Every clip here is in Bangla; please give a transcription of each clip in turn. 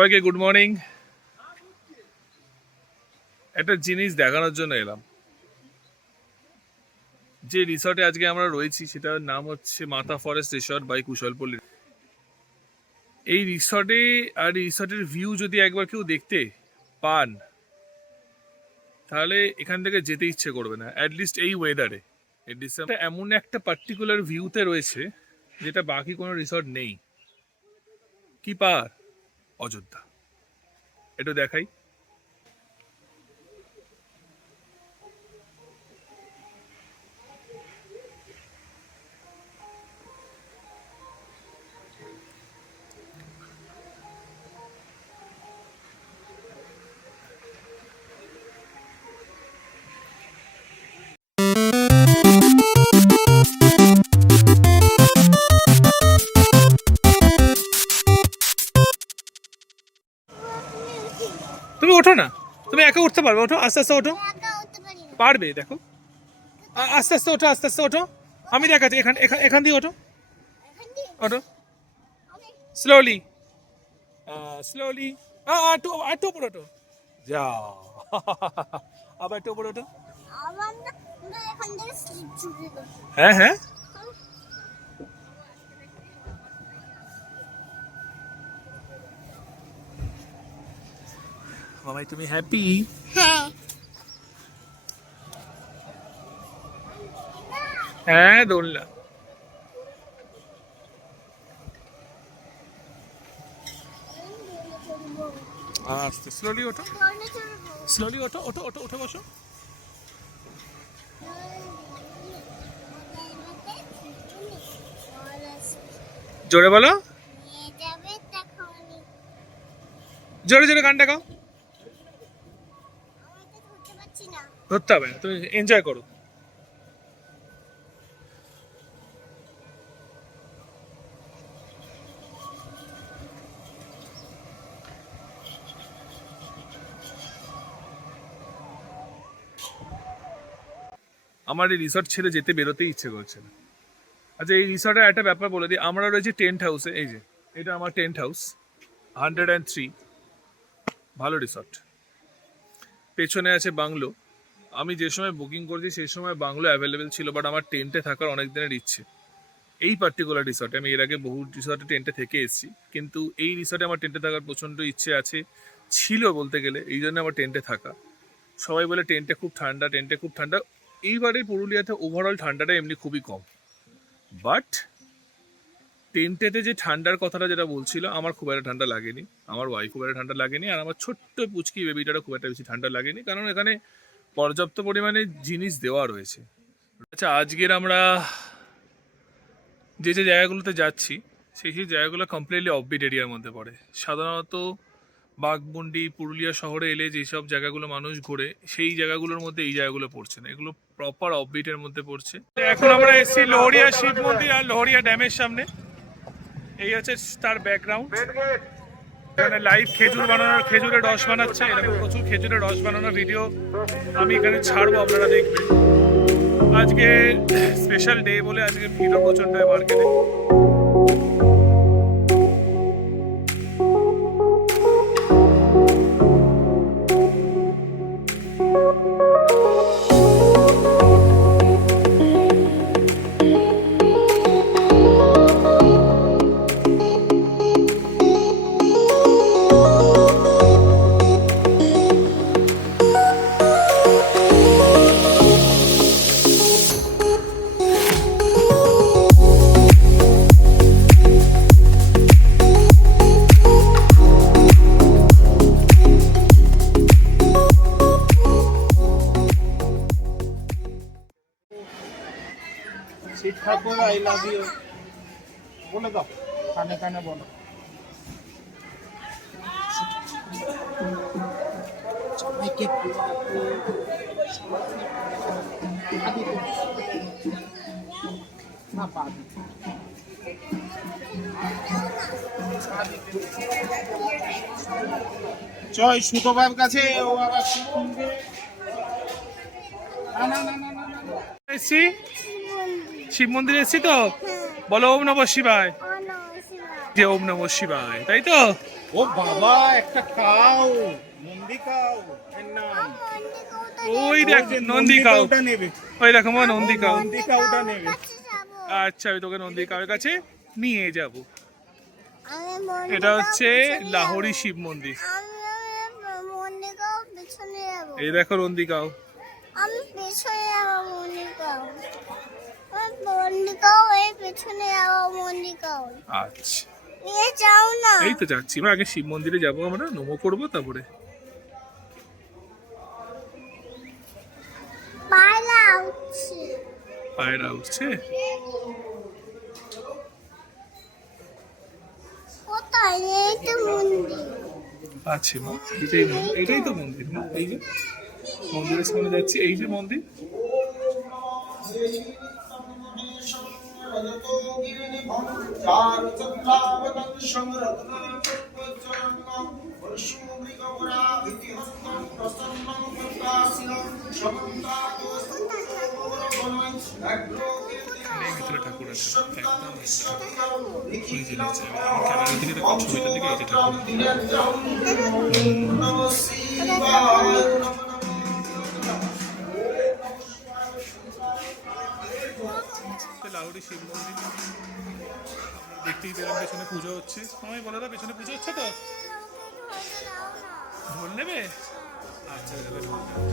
সবাইকে গুড মর্নিং। একটা জিনিস দেখানোর জন্য এলাম। যে রিসর্টে আজকে আমরা রয়েছি সেটার নাম হচ্ছে মাতা ফরেস্ট রিসর্ট বাই কুশলপল্লী। এই রিসর্টে আর রিসর্টের ভিউ যদি একবার কেউ দেখতে পান তাহলে এখান থেকে যেতে ইচ্ছে করবে না, অ্যাটলিস্ট এই ওয়েদারে। এই ডিসেম্বর এমন একটা পার্টিকুলার ভিউতে রয়েছে যেটা বাকি কোনো রিসর্ট নেই। কি পাহাড়? অযোধ্যা। একটু দেখাই। তুমি ওঠো না, তুমি একা উঠতে পারবে, ওঠো আস্তে আস্তে ওঠো। পারবে, দেখো আস্তে আস্তে ওঠো, আস্তে আস্তে ওঠো। আমি দেখাচ্ছি, এখান এখান দিয়ে ওঠো, ওঠো স্লোলি স্লোলি। একটু উপরে ওঠো, যাও। আবার একটু উপরে ওঠো। হ্যাঁ হ্যাঁ, মামাই তুমি হ্যাপি? হ্যাঁ দোলনা। আস্তে স্লোলি ওঠো, স্লোলি ওঠো, ওঠো ওঠো, উঠে বসো। জোরে বলো, জোরে জোরে গানটা গাও। ধরতে হবে না, তুমি এনজয় করো। আমার এই রিসর্ট ছেড়ে যেতে বেরোতেই ইচ্ছে করছে না। আচ্ছা, এই রিসর্টের একটা ব্যাপার বলে দিই। আমরা রয়েছি টেন্ট হাউসে। এই যে এটা আমার টেন্ট হাউস, 103। ভালো রিসর্ট। পেছনে আছে বাংলো। আমি যে সময় বুকিং করেছি সেই সময় বাংলো অ্যাভেলেবেল ছিল, বাট আমার টেন্টে থাকার অনেক দিনের ইচ্ছে। এই পার্টিকুলার রিসর্টে আমি এর আগে বহু রিসর্টে টেন্টে থেকে এসেছি, কিন্তু এই রিসর্টে আমার টেন্টে থাকার প্রচণ্ড ইচ্ছে আছে, ছিল বলতে গেলে। এই জন্য আমার টেন্টে থাকা। সবাই বলে টেন্টে খুব ঠান্ডা, টেন্টে খুব ঠান্ডা। এইবারে পুরুলিয়াতে ওভারঅল ঠান্ডাটা এমনি খুবই কম, বাট টেন্টেতে যে ঠান্ডার কথাটা যেটা বলছিল, আমার খুব একটা ঠান্ডা লাগেনি, আমার ওয়াইফ খুব একটা ঠান্ডা লাগেনি, আর আমার ছোট্ট পুচকি বেবিটারও খুব একটা বেশি ঠান্ডা লাগেনি, কারণ এখানে পর্যাপ্ত পরিমাণে জিনিস দেওয়া রয়েছে। আচ্ছা, আজকের আমরা যে যে জায়গাগুলোতে যাচ্ছি সেই সেই জায়গাগুলো কমপ্লিটলি অফবিট এরিয়ার মধ্যে পড়ে। সাধারণত বাঘমুন্ডি, পুরুলিয়া শহরে এলে যেসব জায়গাগুলো মানুষ ঘোরে সেই জায়গাগুলোর মধ্যে এই জায়গাগুলো পড়ছে না, এগুলো প্রপার অফবিটের মধ্যে পড়ছে। এখন আমরা এসেছি লোহরিয়া শিব মন্দির আর লোহরিয়া ড্যামের সামনে। এই হচ্ছে তার ব্যাকগ্রাউন্ড। এখানে লাইভ খেজুর বানানোর, খেজুরের রস বানাচ্ছে। এরকম প্রচুর খেজুরের রস বানানোর ভিডিও আমি এখানে ছাড়বো, আপনারা দেখবেন। আজকে স্পেশাল ডে বলে আজকে ভিড়ও প্রচন্ড হয় মার্কেটে। শিব ঠাকুর আই লাভ ইউ বলে দাও, কানে কানে বলো। সবাইকে না পা জয় সুতো বাবার কাছে ও আবার শুনবে। না না না না না এসছি শিব মন্দিরে এসছি তো, বলো ওম নমঃ শিবায়। যে ওম নমঃ শিবায়, তাই তো? ও বাবা, একটা কাউ, নন্দী কাউ এর নাম। ওই ও দেখ যে নন্দী কাউ, কাউটা নেবে, ওই দেখো মা নন্দী কাউ। নন্দী কাউটা নেবে। আচ্ছা আমি তোকে নন্দী কাউয়ের কাছে নিয়ে যাব। এটা হচ্ছে লাহোরি শিব মন্দির। এই দেখো নন্দী কাউ। আমি পেছনে যাবো মন্দিকাও, আমার মন্দিকাও এই পেছনে যাবো মন্দিকাও, আচ্ছা নিয়ে যাও না। এই তো যাচ্ছি, আমরা আগে শিব মন্দিরে যাব, আমরা নমো করবো তারপরে। পায়রা উঠছে, পায়রা উঠছে। কোথায়? এই তো মন্দির। আছে মা, এটাই তো মন্দির মা, এই যে মন্দিরের সামনে যাচ্ছি, এই যে মন্দির। এই ভিতরে ঠাকুর আছে একদম ওই যে নিচে, আমার ক্যামেরার দিকে দেখো, ছবিটার দিকে এই যে ঠাকুর। লাহোরি শিব মন্দির দেখতেই পেলাম, পেছনে পুজো হচ্ছে। আমায় বলে দাও পেছনে পুজো হচ্ছে তো, ঢোল নেবে? আচ্ছা তাহলে ঢোল নেবে।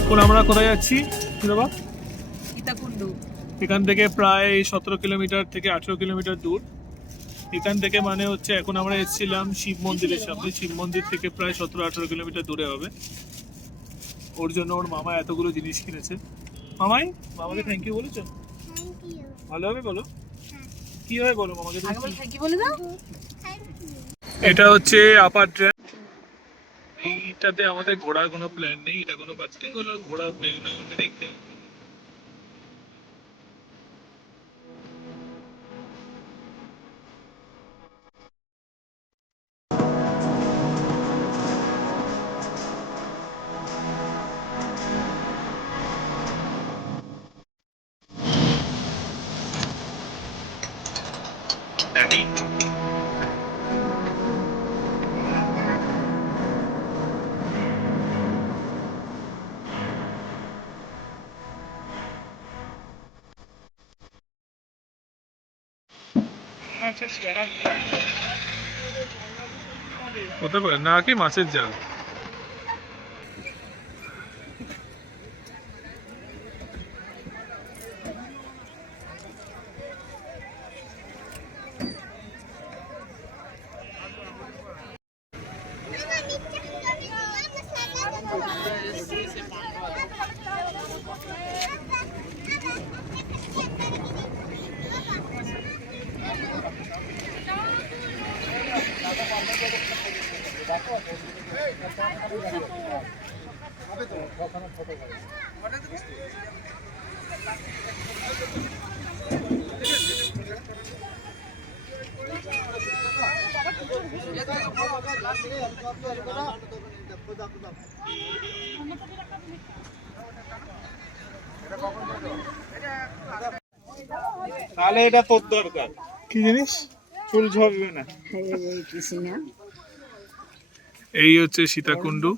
এখন আমরা কোথায় যাচ্ছি বাবা? সীতাকুণ্ডু। এখান থেকে প্রায় 17 কিলোমিটার থেকে 18 কিলোমিটার দূর। এখান থেকে মানে হচ্ছে এখন আমরা এসেছিলাম শিব মন্দিরের সামনে, শিব মন্দির থেকে প্রায় 17-18 কিলোমিটার দূরে হবে। ওর জন্য ওর মামা এতগুলো জিনিস কিনেছে। মামাই, মামাকে থ্যাংক ইউ বলেছো? Thank you. ভালো হবে বলো, কি হবে বলো মামাকে তুমি? আগে বল থ্যাংক ইউ বলে দাও। Thank you. এটা হচ্ছে আপার ট্রেন। এইটাতে আমাদের ঘোরার কোনো প্ল্যান নেই, এটা কোনো পার্টিকুলার ঘোরার প্ল্যান না আমাদের দেখতে। হতে পারে না কি মাছের জাল। তাহলে এটা তোর দরকার। কি জিনিস? চুল ঝরবে না। এই হচ্ছে সীতাকুণ্ডু।